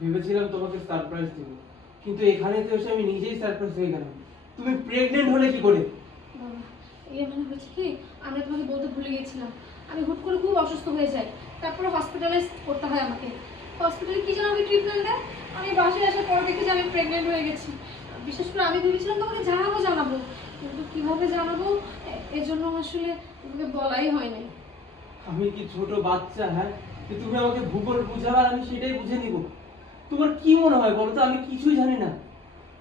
ভেবেছিলাম তোমাকে সারপ্রাইজ দেব, কিন্তু এখানে তো এসে আমি নিজেই সারপ্রাইজ হয়ে গেলাম। তুমি প্রেগন্যান্ট হলে কি করে? বাবা, এই মানে হচ্ছে কি, আমি তোমাকে বলতে ভুলে গেছিলাম। আমি হুট করে খুব অসুস্থ হয়ে যাই, তারপরে হসপিটালাইজ করতে হয় আমাকে। হসপিটালে কি যেন আমি ট্রিটমেন্ট দেয়, আমি বাসায় আসার পর দেখি যে আমি প্রেগনেন্ট হয়ে গেছি। বিশেষ করে আমি ভেবেছিলাম তোমাকে জানাবো, কিন্তু কিভাবে জানাবো এর জন্য আসলে তোমাকে বলাই হয় নাই। আমি কি ছোট বাচ্চা? হ্যাঁ, যে তুমি আমাকে ভূগোল বুঝাবে আর আমি সেটাই বুঝে নিব? তোমার কি মনে হয় বলো তো, আমি কিছুই জানি না?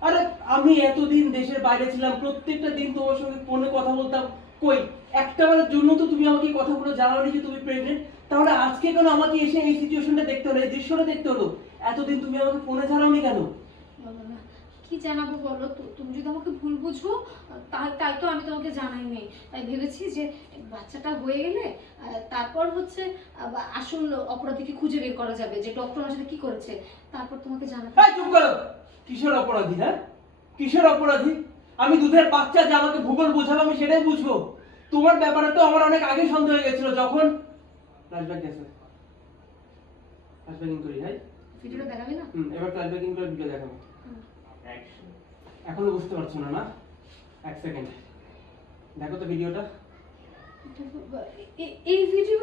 আরে আমি এতদিন দেশের বাইরে ছিলাম, প্রত্যেকটা দিন তোমার সঙ্গে ফোনে কথা বলতাম। কই একটা বারের জন্য তো তুমি আমাকে এই কথাগুলো জানাওনি যে তুমি প্রেগনেন্ট। তাহলে আজকে কেন আমাকে এসে এই সিচুয়েশনটা দেখতে হলো, এই দৃশ্যটা দেখতে হলো? এতদিন তুমি আমাকে ফোনে জানাওনি কেন? বাবা, কি জানাবো বলো তো? তুমি যদি আমাকে ভুল বুঝো, তাই তো আমি তোমাকে জানাই নাই। তাই ভেবেছি যে বাচ্চাটা হয়ে গেলে তারপর হচ্ছে আসল অপরাধীকে খুঁজে বের করা যাবে, যে ডক্টর আমার সাথে কি করেছে, তারপর তোমাকে জানাবো। এই চুপ করো! কিসের অপরাধী? হ্যাঁ, কিসের অপরাধী? আমি দুধের বাচ্চা, যে আমাকে ভূগোল বোঝাবে আমি সেটাই বুঝবো? তোমার ব্যাপারে তো আমার অনেক আগে সন্দেহ হয়ে গেছিল। যখন ফ্ল্যাশব্যাক গেছে, ফ্ল্যাশব্যাকিং করি। হ্যাঁ, ভিডিওটা দেখাবে না? এবার ফ্ল্যাশব্যাকিং করে ভিডিও দেখাবো। এখনো বুঝতে পারছো না? না, এক সেকেন্ড দেখো তো ভিডিওটা। এই ভিডিও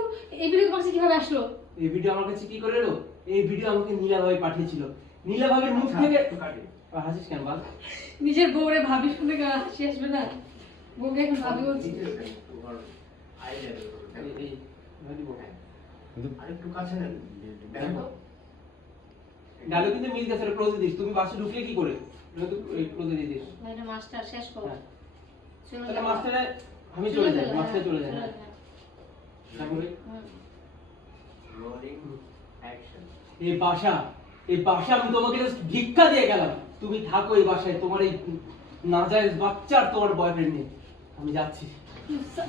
তোমার কাছে কিভাবে আসলো? এই ভিডিও আমার কাছে কি করে এলো? এই ভিডিও আমাকে নীলা ভাবে পাঠিয়েছিল। নীলা ভাবের মুখ থেকে হাসিস কেন বল? নিজের বউরে ভাবি শুনে হাসি আসবে না? বউকে এখন ভাবি বলছি। আরেকটু কাছে নেন, দেখো ডায়লগ কিন্তু মিল গেছে। ক্লোজে দিস, তুমি বাসে ঢুকলে কি করে? ক্লোজে দিয়ে দিস। মানে মাস্টার শেষ করো। হ্যাঁ। চলো তাহলে যাও। মাস্টারে আমি চলে যাই, হ্যাঁ, মাস্টারে চলে যাই। চলে হ্যাঁ, যাও। তারপরে রোলিং অ্যাকশন। এই বাসা আমি তোমাকে জাস্ট ভিক্ষা দিয়ে গেলাম। তুমি থাকো এই বাসায়, তোমার এই নাজায়েজ বাচ্চার তোমার বয়ফ্রেন্ড নিয়ে। আমি যাচ্ছি।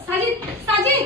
সাজিদ, সাজিদ!